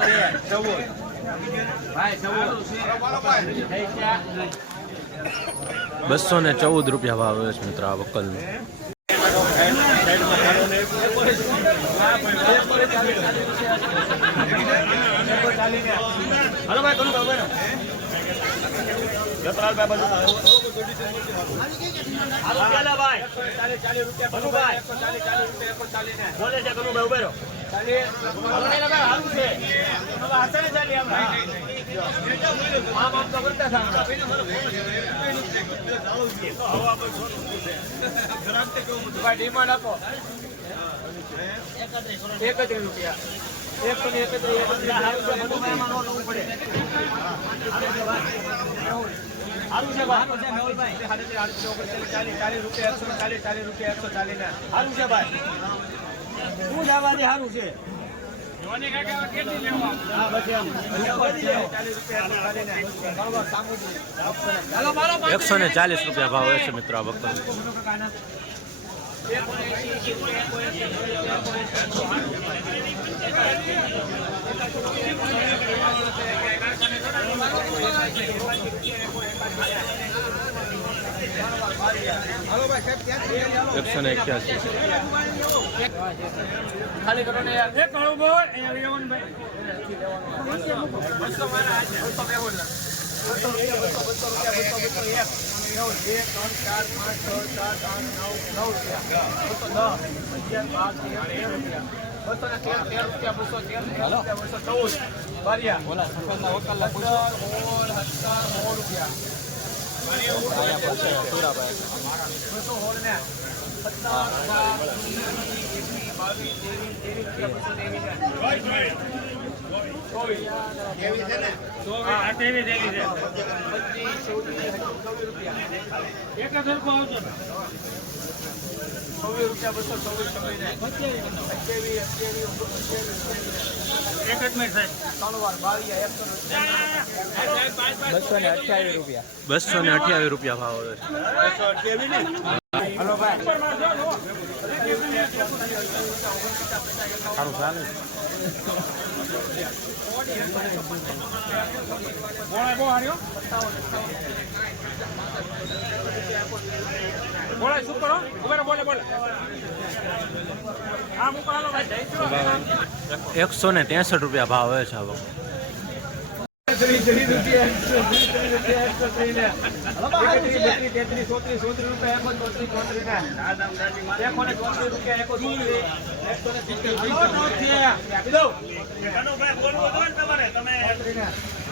તેર ચૌદ ભાઈ ચૌદ બસો ને ચૌદ રૂપિયા ભાવ છે મિત્ર આ કરું ભાઈ ડિમાન્ડ આપો એકત્રીસ રૂપિયા એકસો ને એકત્રીસ સારું છે ભાઈ. ચાલીસ રૂપિયા એકસો ચાલીસ ચાલીસ રૂપિયા એકસો ચાલીસ ને. સારું છે ભાઈ. શું છે. એકસો ને. ચાલીસ રૂપિયા ભાવ હોય છે મિત્રો આ વકલનો એકસો ને એક્યાસી બસો ના. તેર, તેર રૂપિયા. બસો તેર, રૂપિયા, બસો ચૌદ. બારિયા. બસો, સોળ, સત્તર, સોળ રૂપિયા. હજાર ત્રેવીસ રૂપિયા, બસો ત્રેવીસ ને. ચોવીસ. હા. પચીસ, ચોવીસ રૂપિયા. બસો. અઠ્યાવીસ, અઠ્યાવીસ, બસો ને અઠ્યાવીસ રૂપિયા. બસો ને અઠ્યાવીસ રૂપિયા ભાવ આવે છે. હલો ભાઈ. સારું ચાલે. બોલે શું કરો? બોલે બોલે. બોલે એકસો ને ત્રેસઠ રૂપિયા ભાવ આવે છે આ વખત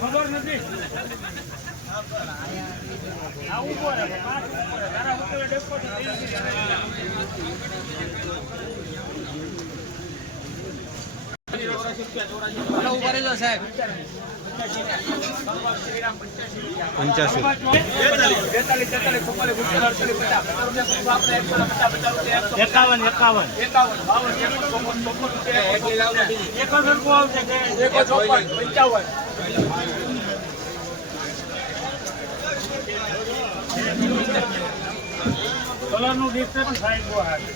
ખબર નથી ઊભા રહેજો સાહેબ. પંચ્યાસી એકાવન એકાવન એકાવન બાવન ચોપન ચોપન રૂપિયા એક ચોપન પંચાવન કલરનું પણ બહુ હારી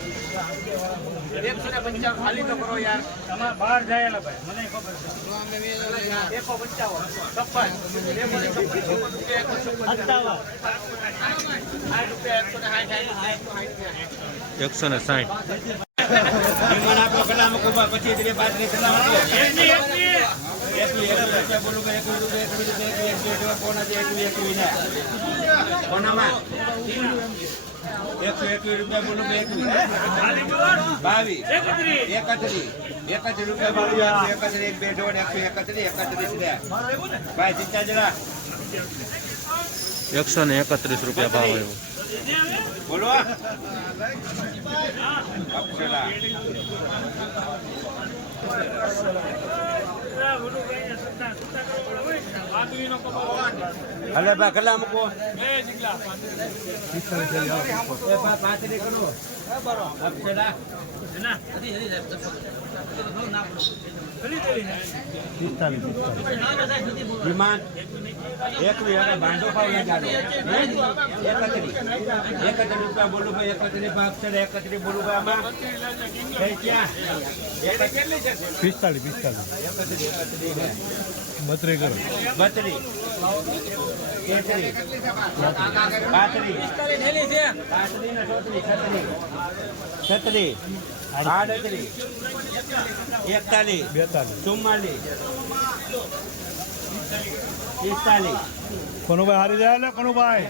એકસો ને પંચાવન ખાલી તો કરો યાર. તમારે બહાર જાયેલા ભાઈ મને ખબર છે. એકસો પંચાવન છપ્પન. એકસો ને છપ્પન એકસો સાઠ ને સાઠ. સાઠ. એકસો એકવીસ રૂપિયા બોલું બે એકવીસ બાવીસ એકત્રીસ એકત્રીસ રૂપિયા બોલો એકત્રીસ એક બે દોઢ એકસો એકત્રીસ એકત્રીસ ભાઈ ચિંતા જરા એકસો ને એકત્રીસ રૂપિયા ભાવ આવ્યો. બોલો હલે ભાઈ કેટલા મૂકો બે જિલ્લા એ ભાઈ પાંત્રીસ કરો ના વિમાન એકવી હવે ભાંડો ભાવ ના ચાલો એકત્રીસ એકત્રીસ રૂપિયા બોલું ભાઈ એકત્રીસ ભાવ છે એકત્રીસ બોલું ભાઈ આમાં. ક્યાં? પિસ્તાલીસ પિસ્તાલીસ. એકત્રીસ એકત્રીસ. બત્રી કરો. બત્રી તેત્રીસ. પાંત્રીસ. પાંત્રીસ ને ચોત્રીસ છત્રીસ. છત્રીસ. આડત્રીસ. એકતાલીસ. બેતાલીસ. ચુમ્માલીસ. પિસ્તાલીસ. કનુભાઈ હારી જાય લે કનુભાઈ?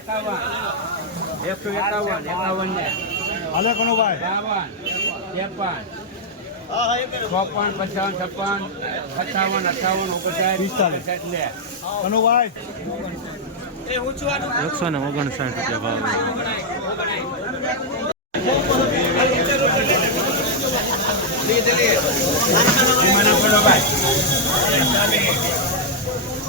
એકસો એકાવન એકાવન ને. હાલે કનુભાઈ. બાવન ત્રેપન. ચોપન પંચાવન છપ્પન સત્તાવન અઠાવન ઓગણસાઠ પિસ્તાલીસ. એટલે કનુભાઈ? એકસો ને ઓગણસાઠ રૂપિયા ભાવ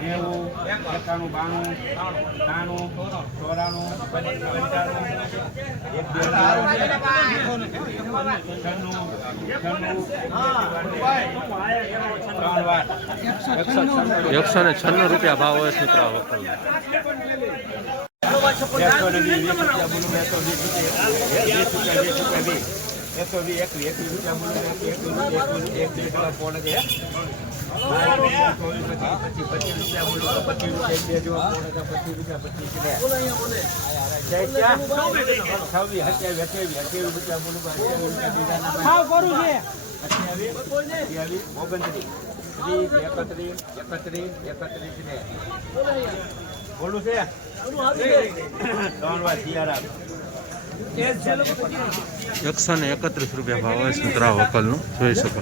નેવું એકાણું બાણું ત્રાણું ચોરાણું પંચાણું એક બે એકસો ને છન્નું રૂપિયા ભાવ હોય છે મિત્રો આ એકસો વીસ એકવીસ એકવીસ રૂપિયા બોલું એક પોણ રૂપિયા એક પોણ રૂપિયા પચીસ છે એકત્રીસ એકત્રીસ એકત્રીસ ને છે ત્રણ વાર શિયાળા એકસો ને એકત્રીસ રૂપિયા ભાવ હોય છે, મિત્રો વકલનું જોઈ શકો.